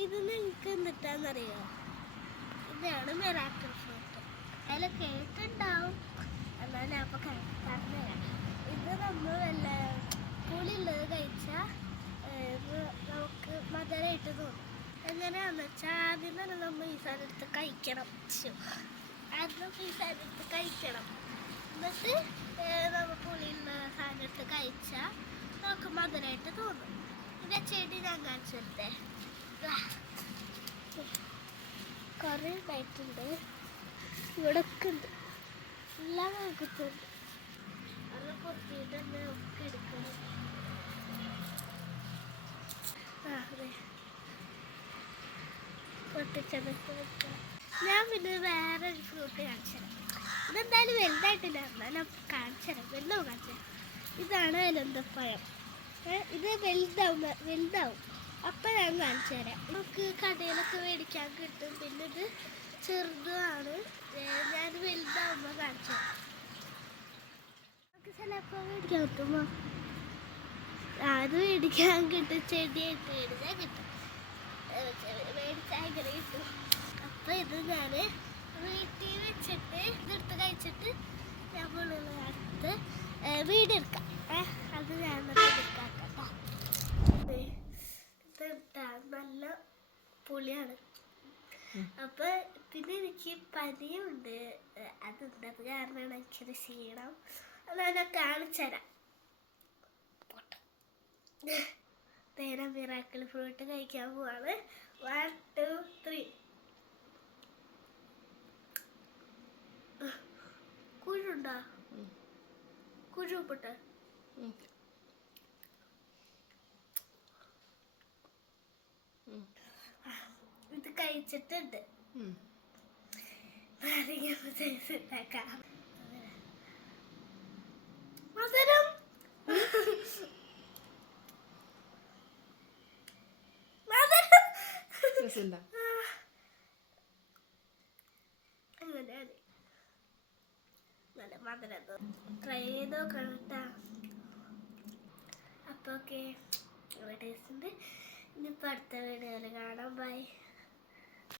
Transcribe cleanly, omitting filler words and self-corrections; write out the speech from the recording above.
ഇത് നിങ്ങൾക്ക് എന്നിട്ടാന്നറിയോ, ഇതാണ് മിറാക്കിൾ ഫ്രൂട്ട്. അതിൽ കേട്ടുണ്ടാവും, എന്നാലും അപ്പോൾ പറഞ്ഞുതരാം. ഇത് നമ്മൾ വല്ല പുളിയുള്ളത് കഴിച്ചാൽ നമുക്ക് മധുരമായിട്ട് തോന്നും. എങ്ങനെയാണെന്ന് വെച്ചാൽ ആദ്യം തന്നെ നമ്മൾ ഈ സാധനം എടുത്ത് കഴിക്കണം. ആദ്യം ഈ സാധനം എടുത്ത് കഴിക്കണം. എന്നിട്ട് നമ്മൾ പുളിയുള്ള സാധനം എടുത്ത് കഴിച്ചാൽ നമുക്ക് മധുരമായിട്ട് തോന്നും. ഇതിൻ്റെ ചെടി ഞാൻ കാണിച്ചു തരട്ടെ. കുറേ ഉണ്ടായിട്ടുണ്ട്, ഇവിടെ ഒക്കെ ഉണ്ട്, എല്ലാം കഴിക്കുന്നുണ്ട്. അത് പൊത്തിയിട്ട് തന്നെ ഒക്കെ എടുക്കണം. അതെ, പൊട്ടിച്ചതൊക്കെ വെക്കാം. ഞാൻ പിന്നെ വേറൊരു ഫ്രൂട്ട് കാണിച്ചു തരാം. ഇതെന്തായാലും വലുതായിട്ടില്ല, എന്നാലും കാണിച്ചു തരാം. വലുതാവും കാണിച്ചു തരാം. ഇതാണ് എലന്തപ്പഴം. ഇത് വലുതാവും. അപ്പം ഞാൻ കാണിച്ചു തരാം. നമുക്ക് കടയിലൊക്കെ മേടിക്കാൻ കിട്ടും. പിന്നെ ഇത് ചെറുതാണ്, ഞാൻ വലുതാവുമ്പോൾ കാണിച്ചു തരാം. നമുക്ക് ചിലപ്പോൾ മേടിക്കാൻ കിട്ടുമോ? അത് മേടിക്കാൻ കിട്ടും, ചെടിയായിട്ട് മേടിച്ചാൽ കിട്ടും. മേടിച്ചാൽ ഇങ്ങനെ കിട്ടും. അപ്പോൾ ഇത് ഞാൻ വീട്ടിൽ വെച്ചിട്ട് ഇതെടുത്ത് കഴിച്ചിട്ട് നമ്മളുള്ള അടുത്ത് വീഡിയോ എടുക്കാം. അത് ഞാൻ എടുക്കാം കേട്ടോ. ഇതെടുത്താ നല്ല പുളിയാണ്. അപ്പോൾ പിന്നെ എനിക്ക് പനിയുണ്ട്, അതുണ്ട്. അത് കാരണമാണ് എനിക്കൊരു ക്ഷീണം. അത് ഞാൻ കാണിച്ചു തരാം. നേരെ മിറാക്കിൾ ഫ്രൂട്ട് കഴിക്കാൻ പോവാണ്. 1 2 3. കുരുണ്ടോ? കുരു ഉപ്പിട്ട് ഇത് കഴിച്ചിട്ടുണ്ട്. ഉണ്ടാക്കാം. മധുരം നല്ല മധുരം ട്രൈ ചെയ്ത് നോക്കണം കേട്ടോ. അപ്പോൾ ഓക്കെ, ടേസ്റ്റ് ഉണ്ട്. ഇനിയിപ്പോൾ അടുത്ത വീഡിയോയിൽ കാണാം. ബൈ.